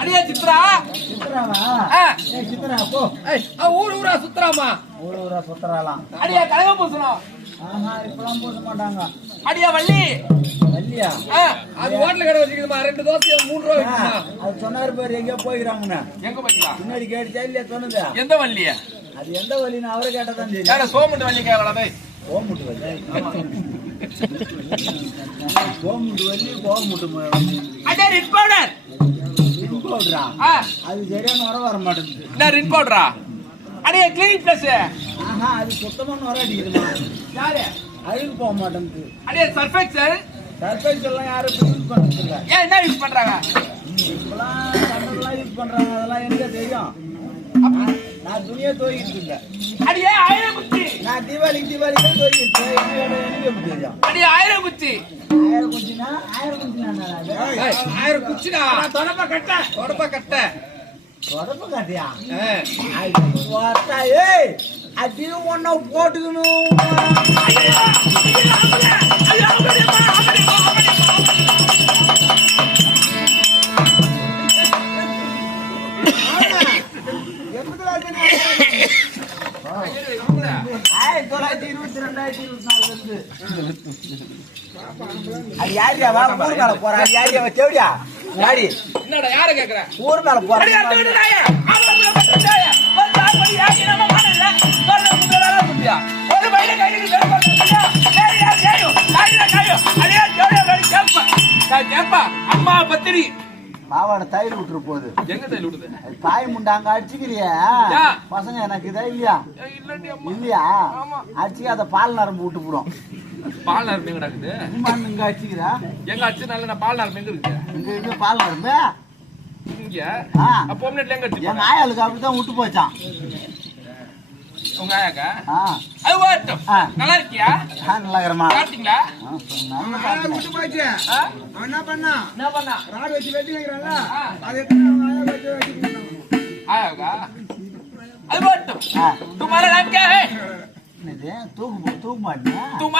அடியா சித்ரா. சித்ரா போ. ஊர் ஊரா சுத்துறாமா ஊர் ஊரா சுத்துறாளாம் அடியா கலகம் பூசணும். ஆஹா இப்பலாம் பூச மாட்டாங்க. அடியா வள்ளி. வள்ளியா? அது ஹோட்டல் கடை வச்சிருக்குமா ரெண்டு தோசை மூணு ரூபா அது சொன்னாரு பேர் எங்க போய்க்கிறாங்கண்ணா எங்க போய்க்கலாம் முன்னாடி கேட்டுச்சா இல்லையா சொன்னது? எந்த வள்ளி? அது எந்த வள்ளி நான் அவரை கேட்டா தான் தெரியும். சோமுட்டு வள்ளி கேவலமே சோமுட்டு வள்ளி? சோமுட்டு வள்ளி கோமுட்டு அடே ரிட் பவுடரா அது சரியான வர வர மாட்டேங்குது. என்ன ரின் பவுடரா அடே கிளீன் பிளஸ் ஆஹா அது சுத்தமான வர அடிக்குதுமா. யாரு? அழுகு போக மாட்டேங்குது. அடே சர்ஃபெக்சல் சர்ஃபேஸ் எல்லாம் யாரும் யூஸ் பண்றது இல்ல. ஏன் என்ன யூஸ் பண்றாங்க? இப்பெல்லாம் கண்டெல்லாம் யூஸ் பண்றாங்க. அதெல்லாம் எனக்கு தெரியும்? நான் துணியை துவைக்கிறது இல்ல. அடியே குச்சி. நான் தீபாவளிக்கு தீபாவளிக்கு தான் ஆயிரம் குச்சிடா தொடப்ப கட்ட தொடப்ப கட்ட தொடப்பு காட்டியா ஏய் அதையும் ஒன்ன போட்டுக்கணும் ஆயிரத்தி தொள்ளாயிரத்தி இருபத்தி ரெண்டாயிரத்தி இருபத்தி நாலு இருந்து அது யாரியா வா ஊர் மேல போறா. யாரியா தேவடியா என்னடா யார கேக்குற? ஊர் மேல போறா. ஒரு பையில கையில கேப்பா அம்மா பத்திரி மாவாட தயிர் விட்டுரு போகுது. எங்க விடுது அது தாய் முண்டாங்க அடிச்சுக்கிறியா. பசங்க எனக்கு இதா இல்லையா? இல்லையா? ஆமா. அடிச்சு அத பால் நரம்பு விட்டு போடும். பால் நரம்பு எங்க இருக்குது? மண் இங்க அடிச்சுக்கிறா? எங்க அடிச்சதுனால நான் பால் நரம்பு எங்க இருக்குது? இங்க இங்க பால் நரம்பு? இங்க? பொம்னெட்ல எங்க அடிச்சு எங்க ஆயாளுக்கு அப்படிதான் விட்டு போச்சான் உங்க ஆயாக்கா? அது ஓட்டும். நல்லா இருக்கியா? நல்லா இருக்கிறமா சாப்பிட்டீங்களா விட்டு போச்சு அவன் என்ன பண்ணா? என்ன பண்ணா? ராடு வச்சு வெட்டி வைக்கிறான்ல. அது எத்தனை ஆயா வச்சு வச்சு ஆயாக்கா? அது ஓட்டும். துமாரா நான் கே மாட்டினது தூக்கு தூக்கு மாட்டினா தூக்கு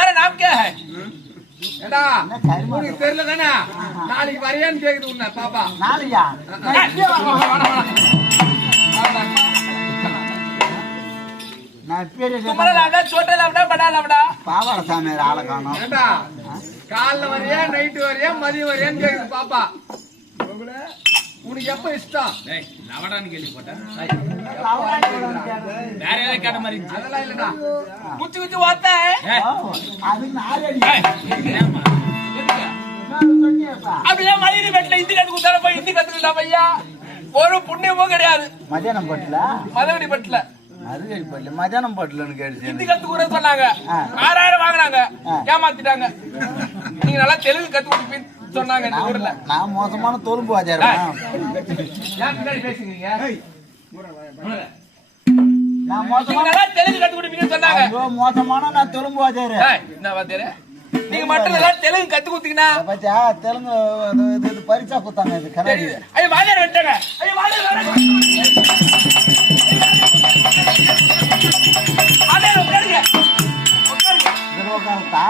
நாளைக்கு வரையான்னு கேக்குது உன்ன பாப்பா. நாளைக்கா நான் பேரு சும்மா லாப்டா சோட்டா லாப்டா படா காலைல வரையா நைட்டு வரையா மதியம் வரையான்னு கேக்குது பாப்பா. உனக்கு எப்ப இஷ்டம்? லவடான்னு கேள்விப்பட்டேன் வேற ஏதாவது கேட்ட மாதிரி அதெல்லாம் இல்லடா. குச்சி குச்சி சொன்னியேப்பா. அப்படியே மதியம் வீட்டுல இந்தி கத்து குத்தால போய் இந்தி கத்துக்கிட்டா பையா? ஒரு புண்ணியமும் கிடையாது. மத்தியானம் போட்டல? மதவடி பட்டுல. போட்டல. மத்தியானம் போட்டலன்னு கேட்டுச்சு ஹிந்தி கத்து கூட சொன்னாங்க. ஆறாயிரம் வாங்கினாங்க. ஏமாத்திட்டாங்க. நீங்க நல்லா தெலுங்கு கத்து கொடுப்பீங்க. சொன்னாங்க இந்த ஊர்ல. நான் நான் மோசமான தோல்பு வாஜாரு ஏன் பின்னாடி பேசுறீங்க? நான் மோசமான தெலுங்கு கத்து கொடுப்பீங்கன்னு சொன்னாங்க. ஐயோ மோசமான நான் தெலுங்கு வாஜாரு ஏய், என்ன வாத்தியாரே நீங்க மட்டும் நல்லா தெலுங்கு கத்து கொடுத்தீங்கன்னா பச்சா தெலுங்கு இது பரிசா கொடுத்தாங்க இது தெரியுது. ஐயோ வாத்தியார் வந்துட்டாங்க. ஐயோ வாத்தியார் வராங்க. வாத்தியார் உட்காருங்க. உட்காருங்க. இதுல உட்காந்தா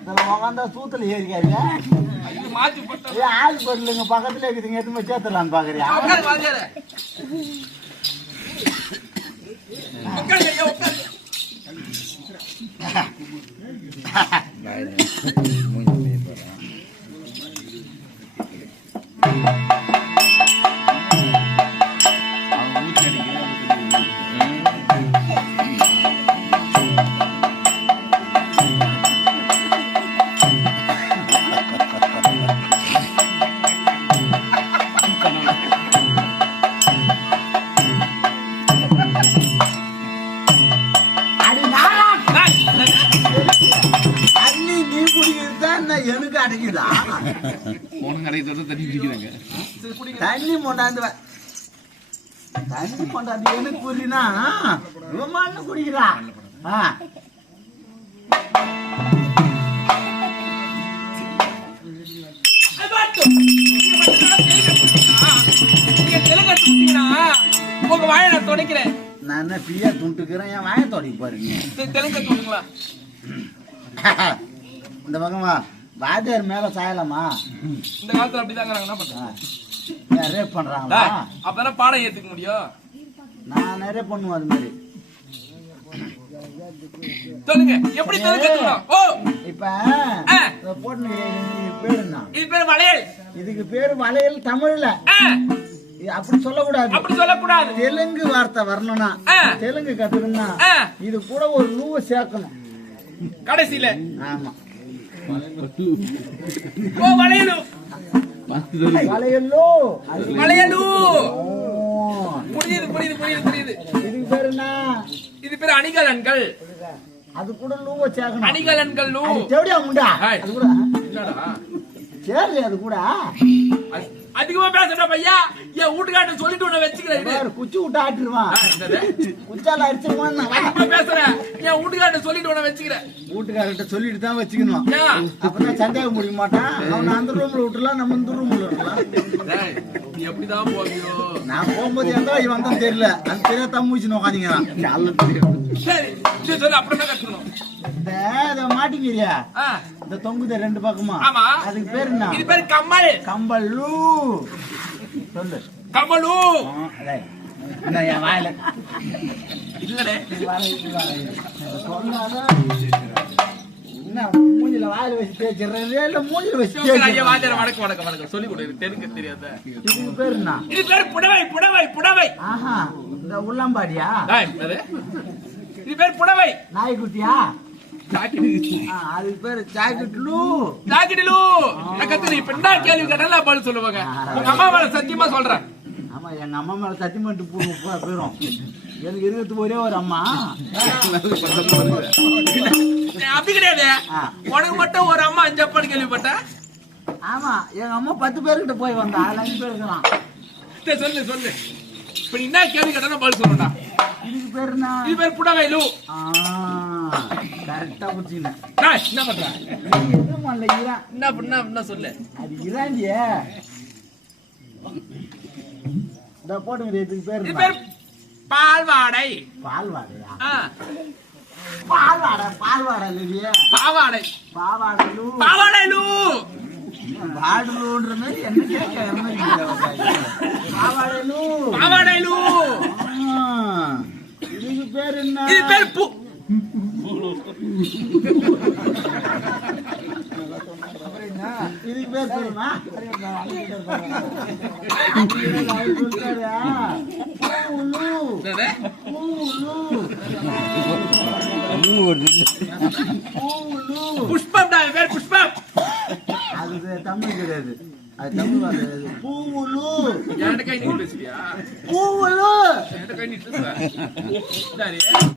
இதுல உட்காந்தா சூத்துல ஏறிக்காரு இது மாத்தி ஆள் பதிலுங்க பக்கத்துல இருக்குதுங்க. எதுவுமே சேர்த்துலான்னு பாக்குறியா? உட்காரு எனக்கு அடைக்குதா? உனக்கு தடவை தண்ணி குடிக்கிறாங்க. தண்ணி மொண்டாந்து வ- தண்ணி மொண்டாந்து எனக்கு புரியுனா மண்ணு குடிக்கிறா. ஆ. உங்க வாயை நான் துடைக்கிறேன். நான் என்ன பிரியா துண்டுக்கிறேன் என் வாய தொடங்கி பாருங்க தெலுங்கு கத்து கொடுங்களா இந்த பக்கமா வாத்தியார் மேல சாயலாமா? இந்த காலத்துல அப்படிதாங்க என்ன பண்றேன் ரேப் பண்றாங்களா? அப்பதானே பாடம் ஏத்துக்க முடியும். நான் நிறைய பண்ணுவேன் அது மாதிரி. சொல்லுங்க எப்படி இப்ப போட்டு பேரு என்ன? இது பேர் வளையல். இதுக்கு பேரு வளையல் தமிழ்ல. அப்படி சொல்லக்கூடாது. அப்படி சொல்லக்கூடாது. தெலுங்கு வார்த்தை வரணும்னா. தெலுங்கு கத்துக்கணும்னா இது கூட ஒரு லூவை சேர்க்கணும். கடைசியில. ஆமா. வளையல்லோ. வளையலு. ஓ. புரியுது புரியுது புரியுது புரியுது. இதுக்கு பேரு என்ன இது பேர் அணிகலன்கள். அது கூட லூவை சேர்க்கணும் அணிகலன்கள் லூ. தேவடியா ஹாய். அது கூட? சேர்ல அது கூட? அதிகமா பேசுற பையா. என் வீட்டுக்காட்ட சொல்லிட்டு உன்னை வச்சுக்கிறேன் குச்சி விட்டு ஆட்டிடுவான் ஆ, என்னது? குச்சால அடிச்சிருவான் அதிகமா பேசுறேன். என் வீட்டுக்காட்ட சொல்லிட்டு உன்னை வச்சுக்கிறேன். வீட்டுக்காரர்கிட்ட சொல்லிட்டு தான் வச்சுக்கணும்? அப்பதான் சந்தேகம் முடிய மாட்டான். அவன் அந்த ரூம்ல விட்டுலாம் நம்ம இந்த ரூம்ல நீ எப்படிதான் போவியோ? நான் போகும்போது எங்க இவன் தான் தெரியல. அது தெரியாத நல்லா தெரியும் சரி சரி அப்புறமே கத்துக்கணும் இந்த இதை மாட்டிக்கிறியா? இந்த தொங்குத ரெண்டு பக்கமா. அதுக்கு பேர் என்ன? இது பேர் கம்மல். கம்பல்லூ. சொல்லு. கமலு என் வாயில? இல்லடே. இது இது. இதை என்ன மூஞ்சில வாயில வச்சு தேய்ச்சிடுறது? இல்ல மூஞ்சில வச்சு ஐயா தேய்ச்சிடுறது? வாத்தியார் வணக்கம் வணக்கம் வணக்கம். சொல்லி கொடு தெலுங்கு தெரியாத. இதுக்கு பேர் என்ன? இது பேர் புடவை புடவை புடவை. ஆஹா இந்த உள்ளம்பாடியா? இது பேர் புடவை. நாய்க்குட்டியா? அதுக்கு பேரு ஜாக்கெட்லு ஜாக்கெட்டிலு நான் கத்துறேன் இப்ப என்ன கேள்வி கேட்டாலும் நான் பதில் சொல்லுவாங்க. உங்க அம்மா மேல சத்தியமா சொல்றேன். ஆமா எங்க அம்மா மேல சத்தி பண்ணிட்டு போ போயிரும். எனக்கு இருக்கிறது ஒரே ஒரு அம்மா. அப்படி கிடையாது. உனக்கு மட்டும் ஒரு அம்மா அஞ்சு அப்பான்னு கேள்விப்பட்டேன். ஆமா எங்க அம்மா பத்து பேர்கிட்ட போய் வந்தா அஞ்சு பேர் இருக்கிறான். சரி, சொல்லு சொல்லு. இப்ப என்ன கேள்வி கேட்டாலும் பதில் சொல்லணும்டா இதுக்கு பேர் என்ன இது பேர் புடவை லூ கரெக்டா புடிச்சுக்கினேன் டேய், என்ன பண்ற? எது மல்ல ஈரான் என்ன பண்ண என்ன சொல்லு? அது இராண்டிய இந்த போட்டுங்க இதுக்கு பேர் இது என்ன? பேர் பால்வாடை. பால்வாடையா? ஆ, பால்வாடை பால்வாடை இல்லையே பாவாடை. பாவாடலு. பாடலுன்ற மாதிரி என்ன கேட்க பாவாடலு பாவாடை லூ ஆ, இதுக்கு பேர் என்ன இது பேர் பூ இதுக்கு பேர் பூவுலு? பூவுலு. பூவுலு. புஷ்பம்டா இது பேர் புஷ்பம் அது தமிழ் கிடையாது அது தமிழ் கிடையாது. பூவுலு என்கிட்ட கை நீட்டி பேசுறியா பூவுலு என்கிட்ட